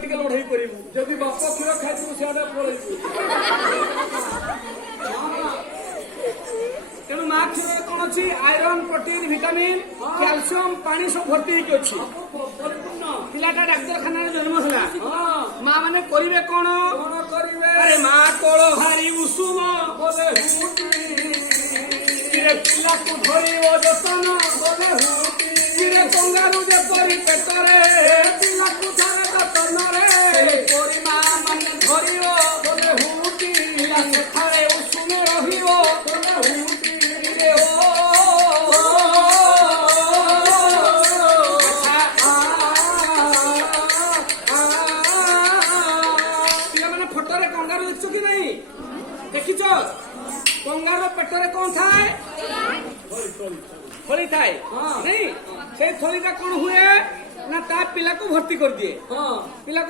लड़ाई करू जदि बाप क्षीर खाई सियाडे पलू तेणु माँ क्षीर कौन अच्छी आयरन प्रोटीन विटामिन कैल्शियम पानी सब भर्ती अच्छी पिलाटा डाक्तरखाना जन्म है माँ मैंने करेंगे कौन अरे माँ कोल हारी उषुम पिला को धरव जतन कंगारू जेपरी पेटरे पिला को धरे जतन परिमा माने धरव पिला सेठारे उषुम रहिबो फोटोरे कंगारू देखो कि नहीं देखिच कंगार पेटरे कौन थाए थली थाए नहीं से थलीटा कौन हुए ना ता पिला को भर्ती कर दिए पिला को